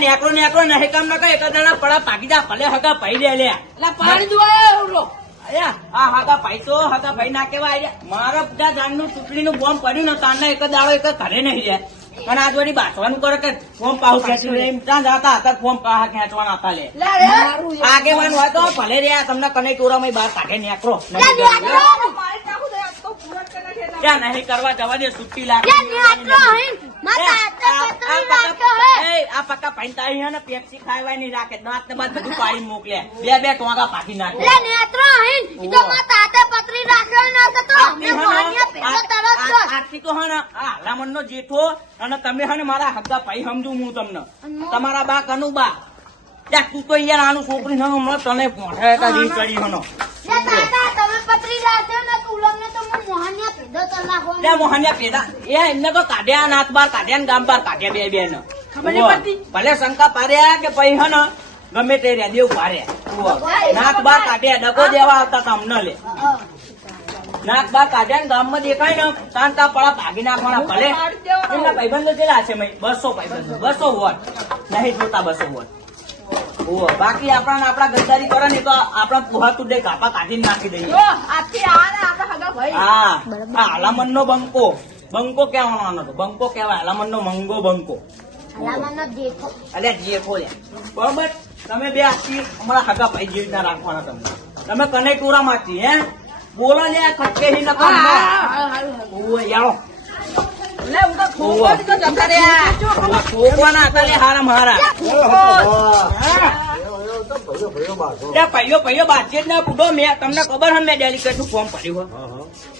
નેકરો નહીં કામ ના કરે એક દાડા પડા પાકી જા ભલે હગા ભાઈ રે લે એટલે પાણી દો આ હગા ભાઈ તો હગા ભાઈ ના કેવાય મારા બધા જાનનું ચૂંટણીનું બોમ્બ પડ્યું ને તારના એક દાડો એક ઘરે નહીં રહે અને આજ વળી બાંધવાનું કરે કે ફોર્મ પાહુ ખેંચી લે એમ ત્યાં જતા હતા ફોર્મ પાહા ખેંચવાના હતા લે આગેવાન હોય તો ભલે રે તમને કને ટોરામાં બહાર કાઢે નેકરો ત્યાં નહીં કરવા જવા દે છુટ્ટી લાગે આ પક્કા ભાઈ તારી હે ને પેપ્સી ખાવા નહીં રાખે દાંત ને બાદ બધું પાડી મોકલે બે ટોંગા પાકી નાખે આરતી તો હે ને હાલામણ નો જેઠો અને તમે હે ને મારા હગા ભાઈ સમજુ હું તમને તમારા બા કનુ બા ત્યાં તું તો અહીંયા નાનું છોકરી હમણાં તને પોઠે રીત કરી હનો મોહનિયા પેદા એમને તો કાઢ્યા નાથ બાર કાઢ્યા ને ગામ બાર કાઢ્યા બે ને ખબર નહીં પડતી ભલે શંકા પાડ્યા કે પૈ હે ને ગમે તે રે દેવ પાડ્યા નાથ બાર કાઢ્યા ડગો દેવા આવતા તમને લે નાથ બાર કાઢ્યા ને ગામમાં દેખાય ને તાંતા પડા ભાગી નાખવાના ભલે એમના ભાઈબંધો કેટલા છે 200 ભાઈબંધો 200 વોટ નહીં જોતા 200 વોટ બાકી આપણા ગદ્દારી કરે ને તો આપણા પોહાતું દે કાપા કાઢીને નાખી દઈએ હા હાલામણ નો બંકો કહેવાનો હતો બંકો કહેવાય હાલામણ નો મંગો બંકો અલ્યા જેઠો લે બરોબર તમે બે આખી હમણાં હગા ભાઈ જેવી રીતના રાખવાના તમે કને ટોરા માંથી હે બોલો લે ખટકે યાળો છોકવાના હતા લે હારા મારા ભાઈઓ બાતચીત ના પૂછો મેં તમને ખબર હે મેં ડેલિકેટ નું ફોર્મ ભર્યું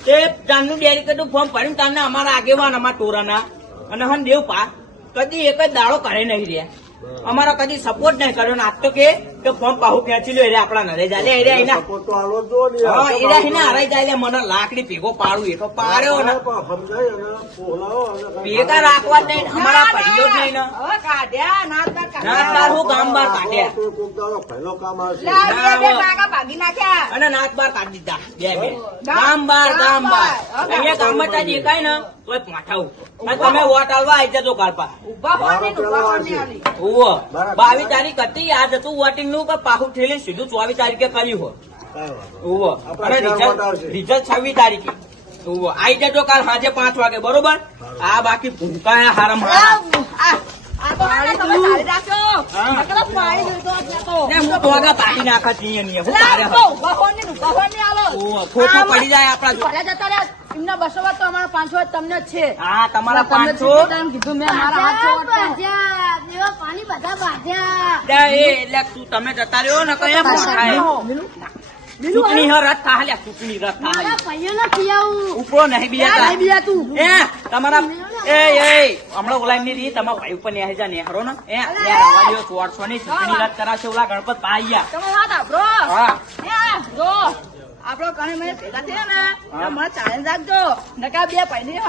તે જાનનું ડેલિકેટ નું ફોર્મ ભર્યું તમને અમારા આગેવાન અમારા ટોરાના અને હન દેવ પા કદી એક જ દાડો કરે નહીં રહ્યા અમારો કદી સપોર્ટ નહીં કર્યો આજ તો કે ફોર્મ પાહુ ખેંચી લો એટલે આપડા નરે જાય હરાઈ જાય મને લાકડી ભેગો પાડું એ તો પાડ્યો ને ભેગા રાખવા જ નહીં અમારા ભાઈઓ જ નહીં ને હું ગામ બાર કાઢ્યા અને નાથ બાર કાઢી દીધા બે ગામ બાર અહીંયા ગામમાં ત્યાં દેખાય ને તો પાઠાવું તમે વોટ આલવા આવી જજો કાલપા 22 તારીખ હતી આજ હતું વોટિંગ નું પાહુ ઠેલી સીધું 24 તારીખે કર્યું હોય રિઝલ્ટ 26 તારીખે આવી જજો કાલ સાંજે 5 વાગે બરોબર આ બાકી ભૂકા હારમ પાડી નાખા પડી જાય આપડા એમના 200 વાત તો અમારા 500 વાત તમને જ છે હા તમારા 500 કીધું મેં મારા પાણી બધા બાંધ્યા એટલે તું તમે જતા રહ્યો ને કયા ચૂંટણી રદ થાય ચૂંટણી રદ થાય ઉપરો નહીં બીજા તું તમારા હમણાં ઓલા ની રી તમારા ભાઈ ઉપર ને જા નેહરો ને ચોરસો ની ચૂંટણી રદ કરાશે ઓલા ગણપત ભાઈ આપડો કને મને ભેગા થયા ને મને ચાલે રાખજો નકા બે પૈની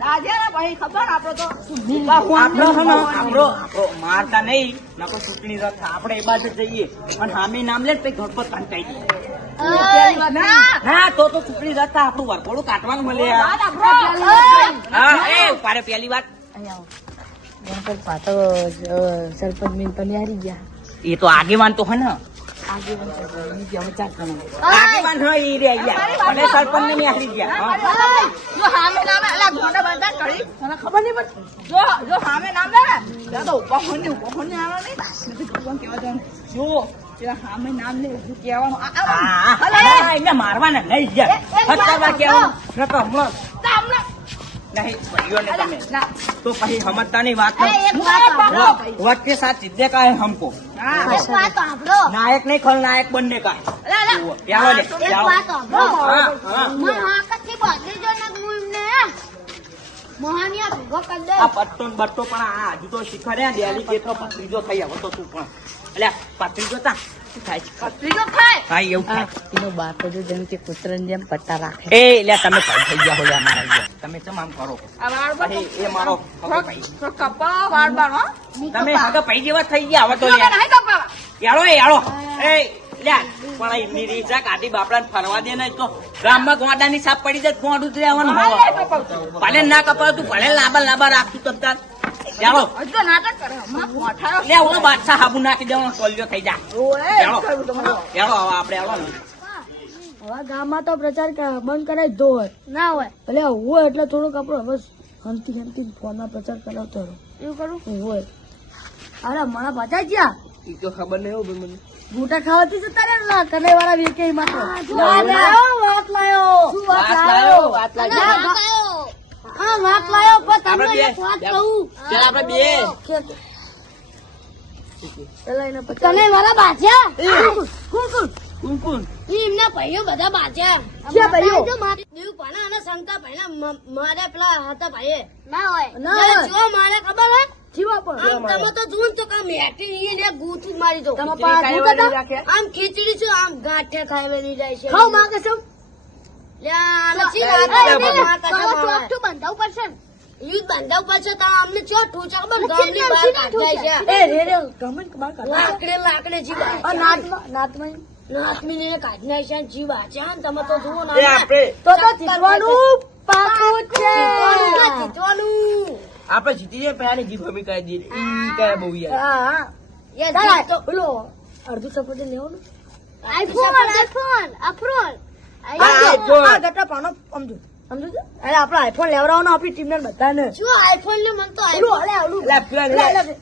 રાજે ને ભાઈ ખબર આપડો તો આપડો મારતા નહીં નકો ચૂંટણી રદ થાય આપડે એ બાજુ જઈએ અને સામે નામ લે પછી ગણપત કાંટાઈ દઈએ હા તો ચૂંટણી રદ થાય આપણું વરઘોડું કાઢવાનું મળે હા એ ઉપારે પેલી વાત ગણપત પાતો સરપંચ મિલ તમે હારી ગયા એ તો આગેવાન તો હે ને આગેવાન હા એ રે અને સરપંચ ને હારી ગયા જો હામે નામે અલા ગોંડા બંધન કરી તને ખબર નહીં પડતી જો હામે નામ લે ને તો ઉપર હોને આવે નહીં કેવા જવાનું જો પેલા હામે નામ લે શું કહેવાનું હા એને મારવાના નહીં ગયા ફટકારવા કહેવાનું નતો હમણાં नहीं भाइयों ने તમે तो कहीं समझता नहीं बात वक्त के साथ जीतने का है हमको नायक नहीं खलनायक बनने का પટ્ટો બટ્ટો પણ આ હજુ તો શીખવાડ્યા ડેલી કે તો પત્રીજો થઈ આવો તો તું પણ એટલે પત્રીજો તા જેમ કે કૂતરા જેમ પટ્ટા રાખે એ એટલે તમે ભાઈ થઈ ગયા હોય અમારા તમે ચમ આમ કરો એ મારો તમે આગળ ભાઈ જેવા થઈ ગયા હવે તો યાળો એ પણ એમની રીચા કાઢી બાપડા ફરવા દે ને તો ગામમાં ગોંડા ની સાપ પડી જાય ગોંડ ઉતરી આવવાનું ભલે ના કપાવ તું ભલે લાંબા રાખતું તમતા ચાલો હજુ તો નાટક કરે હમણાં મોઠા લે ઓલો બાદશાહ હાબુ નાખી દેવાનો સોલ્યો થઈ જા ઓએ ચાલો કરું તમારો ચાલો હવે આપણે આવો ને હવે ગામમાં તો પ્રચાર બંધ કરાય જ દો હોય ના હોય એટલે હોય એટલે થોડુંક આપણો હવે હંતી ફોનમાં પ્રચાર કરાવતો રહો એવું કરું હોય અરે મારા બધા ગયા ઈ તો ખબર નહીં હો ભાઈ મને ગોટા ખાવાથી જતા રહ્યા ને કને વાળા વેકે માં તો વાત લાયો શું વાત લાયો વાત લાયો હા વાત લાયો પણ આપણે તમને બે એક વાત કહું ચાલ આપણે બે પેલા એને પછી તને મારા બાજ્યા કોણ કોણ ઈ એમના ભાઈઓ બધા બાજ્યા ક્યાં ભાઈઓ? દેવ પાના અને શંકા ભાઈના મારે પેલા હતા ભાઈએ ના હોય ના હોય. જો મારે ખબર હે જીવા પણ આમ તમે તો જુઓ ને તો કામ મેટી ઈ ને ગૂંથું મારી દો તમે પા ગોટા હતા? આમ ખીચડી છે આમ ગાંઠે ખાવેલી જાય છે ખાવ માંગે છે લે આને ચી એ, વાત એ, કરે? એ, આ કશા મારે. બંધાવ પડશે યુદ્ધ બાંધવ પડશે તો અમને ચો ઠૂચા ખબર ગામની બહાર કાઢાય છે એ રે રે ગમે ને બહાર કાઢો લાકડે લાકડે જીવ આ નાતમાં નાથમીને કાઢી નાખ્યા જીવ આચ્યા ને તમે તો જુઓ એ આપણે તો જીતવાનું પાકું છે જીતવાનું આપણે જીતી જઈએ પહેલાની જીભ હમી કરી દઈએ ઈ કરે બહુ યાર હા યાર ચાલ જીત તો પેલો અડધું સપોર્ટ લેવાનું આઈફોન આ ગટા પાનો સમજો છો અરે આપણે આઈફોન લેવડાવવાનો આપણી ટીમ ને બધાને શું આઈફોન ને મન તો ઓલું આઈફોન અલે ઓલું લે, પેલા,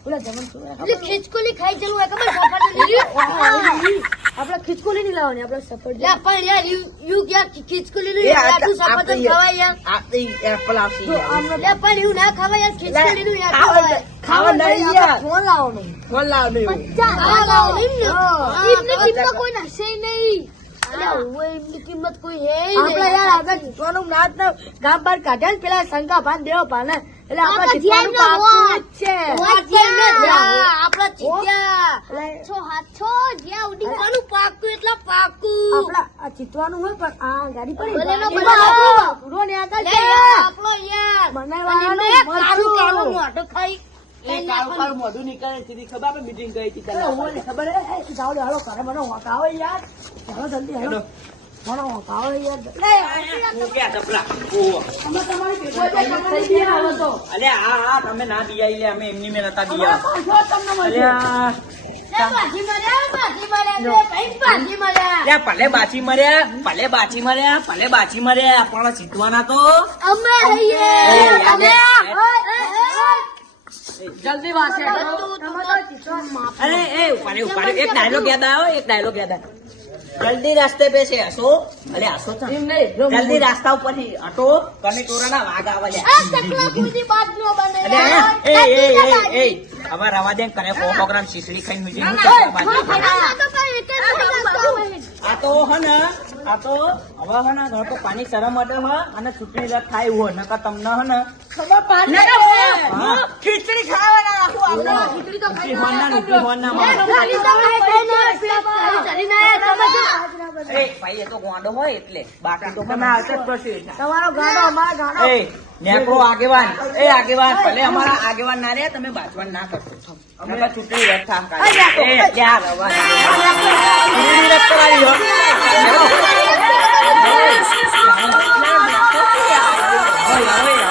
ઓલા જમન શું એટલે ખીચકોલી ખાઈ જલું હોય ખબર સફરજન આપણે ખીચકોલી નહીં લાવવાની આપણે સપોર્ટ લે પણ યાર યુ યાર ખીચકોલી નું એ આ યાર તું આપણે સફરજન ખવાય યાર આપણે એપલ આવશે યાર. લે પણ એવું ના ખવાય યાર ખીચકોલી નું યાર ખાવા ખવાય ખાવા નહીં યાર ફોન લાવવાનો ફોન લાવ નહીં આ લાવો એમ ને એમની કિંમત કોઈ નશે નહીં અરે હવે એમની કિંમત કોઈ હે આપણે યાર આપણે જીતવાનું નાચ ને ગામ બહાર કાઢ્યા ને પેલા શંકા ભાન દેવો પાને એટલે આપણે જીતવાનું પાકું જ છે આપડા જીત્યા છો હાથો જ્યાં ઉડી ગવાનું પાકું એટલે પાકું આપણા આ જીતવાનું હોય પણ આ ગાડી પડી ભલે નો એમાં ભલે. આપણો પૂરો ને આગળ લે છે યાર, આપણો યાર બનાવવાનું અને એમને કાળું મરચું. કાળું મોઢું ખાઈ એ કાળું કાળું મોઢું નીકળે સીધી ખબર આપણે મીટિંગ કરી હતી અરે તને. ઓને ખબર હે એ જાઓ લે હાલો ઘરે મને હોકાવો યાર હાલો જલ્દી હાલો હેલો. મને હોકાવો યાર હું ક્યાં ધપલા? ઓહો. અમે તમારી ભેગો છે તમને બી આવો તો અલે હા અમે ના બિયાઈ લે અમે એમની મેં નતા અમારે બિયા પાંચસો તમને મળશે અલ્યા લે ભાજી મળ્યા લે કઈ ભાજી મળ્યા લે ભલે બાચી મર્યા ભલે બાચી મર્યા ભલે બાચી મર્યા પણ જીતવાના તો અમે હઈએ એ, તમે જલ્દી વાસે અરે એ ઉપાડે એક ડાયલોગ યાદ આવ્યો એક ડાયલોગ યાદ આવ્યો જલ્દી રાસ્તે पे से हसो अरे हसो था એમ નહીં जल्दी रास्ता ऊपर ही हटो कमी टोराना वाग आवा લે આ ચકલા કુદી બાદ નો બને અરે એ હવે રવા દે કરે પ્રોગ્રામ શીશડી ખાઈને હુજી આ તો હે ને આ તો હવે હે ને ઘર તો પાણી શરમ અડે હ અને ચૂંટણી રદ થાય હોય નકર તમને હે ને ખબર પાડને હા. ખીચડી ખાવાના રાખું આપણે ખીચડી હોના એ ભાઈ એ તો ગોંડો હોય એટલે બાકી તો મને આવશે જ પછી તમારો ગાડો અમારા ગાડો એ નેકરો આગેવાન ભલે અમારા આગેવાન ના રહ્યા તમે બાજવાન ના કરશો અમે તો ચૂંટણી રદ થા એ ક્યાં રવા ચૂંટણી રદ કરાવી હો હવે